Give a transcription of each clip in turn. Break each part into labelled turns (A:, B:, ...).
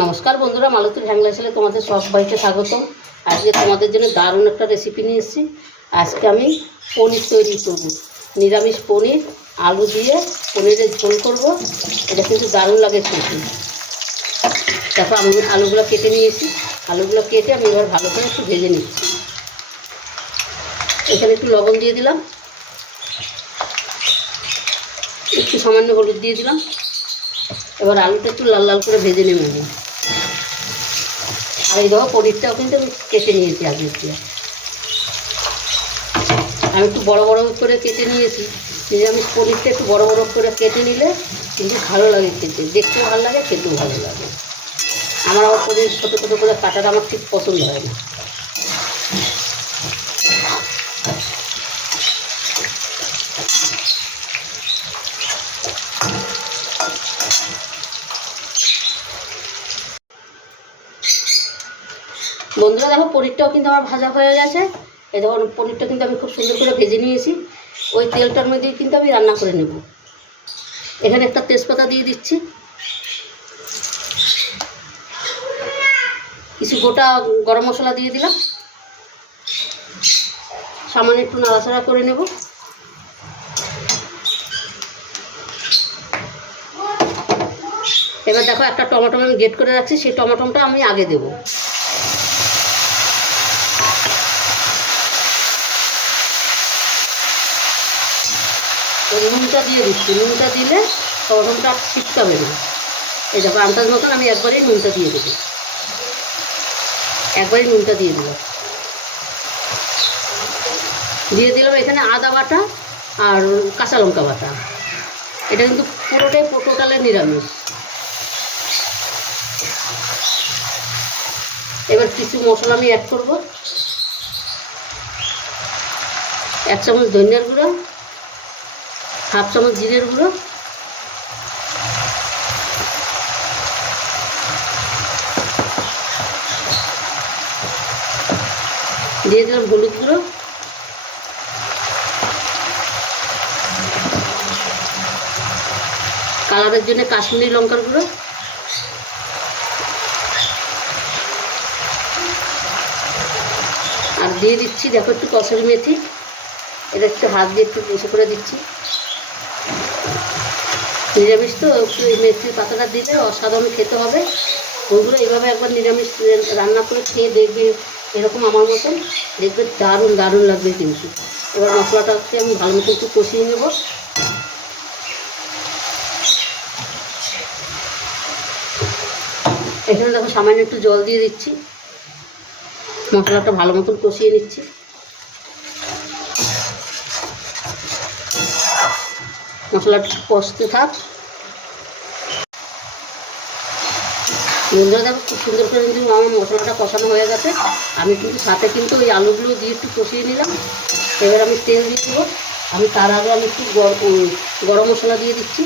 A: নমস্কার বন্ধুরা মালতীর হ্যাংলা ছেলে তোমাদের সবাইকে স্বাগত। আজকে তোমাদের জন্য দারুণ একটা রেসিপি নিয়ে এসেছি। আজকে আমি পনির তৈরি করব। নিরামিষ পনির, আলু দিয়ে পনিরের ঝোল করব। এটা কিন্তু দারুণ লাগে খেতে। তারপর আমি আলুগুলো কেটে নিয়েছি। আলুগুলো কেটে আমি এবার ভালো করে একটু ভেজে নিচ্ছি। এখানে একটু লবণ দিয়ে দিলাম। একটু সামান্য হলুদ দিয়ে দিলাম। এবার আলুটা একটু লাল লাল করে ভেজে নেব। আর এই দেখো প্রদীপটাও কিন্তু আমি কেটে নিয়েছি আগে আমি একটু বড় বড় করে কেটে নিয়েছি। যে আমি প্রদীপটা একটু বড় বড় করে কেটে নিলে কিন্তু ভালো লাগে খেতে। দেখতেও ভালো লাগে, খেতেও ভালো লাগে। আমার আবার পনির ছোটো ছোটো করে কাটাটা আমার ঠিক পছন্দ হয় না। বন্ধুরা দেখো, পনিরটাও কিন্তু আমার ভাজা হয়ে গেছে। এই দেখো, পনিরটা কিন্তু আমি খুব সুন্দর করে ভেজে নিয়েছি। ওই তেলটার মধ্যে কিন্তু আমি রান্না করে নেব। এখানে একটা তেজপাতা দিয়ে দিচ্ছি। কিছু গোটা গরম মশলা দিয়ে দিলাম। সামান্য একটু নাড়াচাড়া করে নেব। এবার দেখো, একটা টমেটো আমি গেট করে রাখছি। সেই টমেটোটা আমি আগে দেবো। তো নুনটা দিয়ে দিচ্ছি। নুনটা দিলে টমেটোটা আর ছিটকাবে না এই দেখো, আন্দাজ মতন আমি একবারই নুনটা দিয়ে দেবো। একবারই নুনটা দিয়ে দিলাম। দিয়ে দিলাম এখানে আদা বাটা আর কাঁচা লঙ্কা বাটা। এটা কিন্তু পুরোটাই টোটালে নিরামিষ। এবার কিছু মশলা আমি অ্যাড করব। এক চামচ ধনিয়ার গুঁড়ো হাফ চামচ জিরের গুঁড়ো। দিয়ে দিলাম হলুদ গুঁড়ো। কালারের জন্য কাশ্মীরি লঙ্কার গুঁড়ো। আর দিয়ে দিচ্ছি, দেখো একটু কসুরি মেথি। এটা একটু হাত দিয়ে একটু বেশি করে দিচ্ছি। নিরামিষ তো, একটু মেথির পাতাটা দিলে অসাধারণ খেতে হবে। ওগুলো এইভাবে একবার নিরামিষ রান্না করে খেয়ে দেখবে এরকম আমার মতন। দেখবে দারুণ দারুণ লাগবে কিন্তু। এবার মশলাটাকে আমি ভালো মতো একটু কষিয়ে নেব। এখানে দেখো সামান্য একটু জল দিয়ে দিচ্ছি। মশলাটা ভালো মতন কষিয়ে নিচ্ছি। মশলাটা কষতে থাক। বন্ধুরা দেখো খুব সুন্দর করে কিন্তু আমার মশলাটা কষানো হয়ে গেছে। আমি কিন্তু সাথে কিন্তু ওই আলুগুলো দিয়ে একটু কষিয়ে নিলাম। এবার আমি তেল দিয়ে দেবো। আমি তার আগে আমি একটু গরম মশলা দিয়ে দিচ্ছি।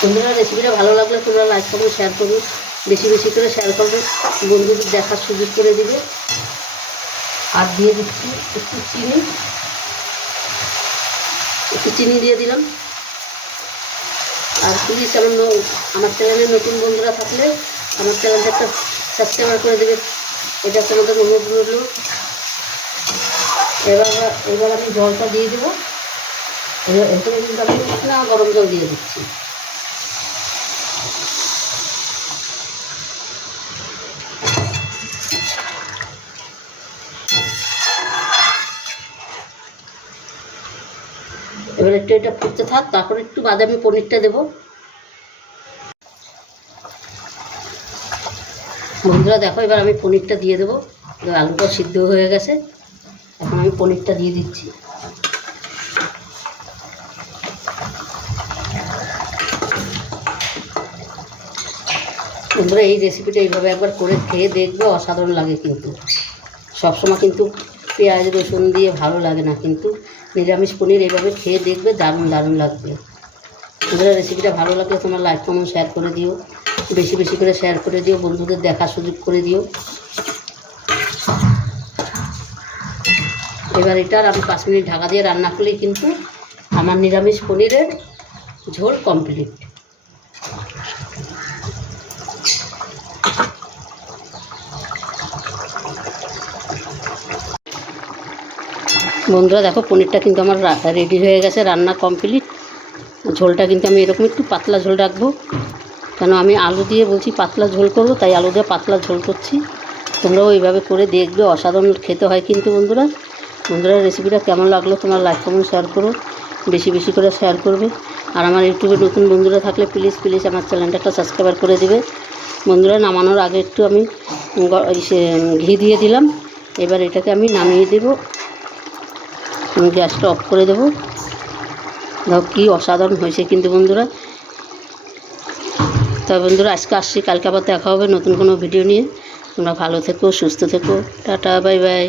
A: বন্ধুরা রেসিপিটা ভালো লাগলে তোমরা লাইক করবে শেয়ার করবে। বেশি বেশি করে শেয়ার করবে। বন্ধুদের দেখার সুযোগ করে দিবে। আর দিয়ে দিচ্ছি একটু চিনি। একটু চিনি দিয়ে দিলাম। আর খুবই সামান্য আমার চ্যানেলে নতুন বন্ধুরা থাকলে আমার চ্যানেলটা একটা সাবস্ক্রাইবার করে দেবে। এটা তোমাদের অনুরোধ রইল। এবার এবার আমি জলটা দিয়ে দেবো। এখানে কিন্তু আমি না গরম জল দিয়ে দিচ্ছি। একটু এটা ফুটতে থাক, তারপরে একটু বাদামি পনিরটা দেবো। বন্ধুরা, দেখো, এবার আমি পনিরটা দিয়ে দেবো। আলুটা সিদ্ধ হয়ে গেছে। এখন আমি পনিরটা দিয়ে দিচ্ছি। বন্ধুরা, এই রেসিপিটা এইভাবে একবার করে খেয়ে দেখবে, অসাধারণ লাগে কিন্তু। সবসময় কিন্তু পেঁয়াজ, রসুন দিয়ে ভালো লাগে না কিন্তু। নিরামিষ পনির এইভাবে খেয়ে দেখবে দারুণ দারুণ লাগবে। বন্ধুরা রেসিপিটা ভালো লাগলে তোমার লাইক কমেন্ট শেয়ার করে দিও। বেশি বেশি করে শেয়ার করে দিও, বন্ধুদের দেখার সুযোগ করে দিও। এবার এটার আমি পাঁচ মিনিট ঢাকা দিয়ে রান্না করলেই কিন্তু আমার নিরামিষ পনিরের ঝোল কমপ্লিট বন্ধুরা, দেখো, পনিরটা কিন্তু আমার রেডি হয়ে গেছে, রান্না কমপ্লিট ঝোলটা কিন্তু আমি এরকম একটু পাতলা ঝোল রাখব। কেন, আমি আলু দিয়ে বলছি পাতলা ঝোল করব, তাই আলু দিয়ে পাতলা ঝোল করছি। তোমরাও এইভাবে করে দেখবে, অসাধারণ খেতে হয় কিন্তু বন্ধুরা। বন্ধুরা রেসিপিটা কেমন লাগল তোমার লাইক কমেন্ট শেয়ার করো। বেশি বেশি করে শেয়ার করবে। আর আমার ইউটিউবে নতুন বন্ধুরা থাকলে প্লিজ প্লিজ আমার চ্যানেলটা একটা সাবস্ক্রাইবার করে দেবে। বন্ধুরা, নামানোর আগে একটু আমি ঘি দিয়ে দিলাম। এবার এটাকে আমি নামিয়ে দেবো। আমি গ্যাসটা অফ করে দেবো। দেখো কী অসাধারণ হয়েছে কিন্তু বন্ধুরা। তবে বন্ধুরা, আজকে আসছি, কালকে আবার দেখা হবে নতুন কোনো ভিডিও নিয়ে। তোমরা ভালো থেকো, সুস্থ থেকো। Tata, bye bye.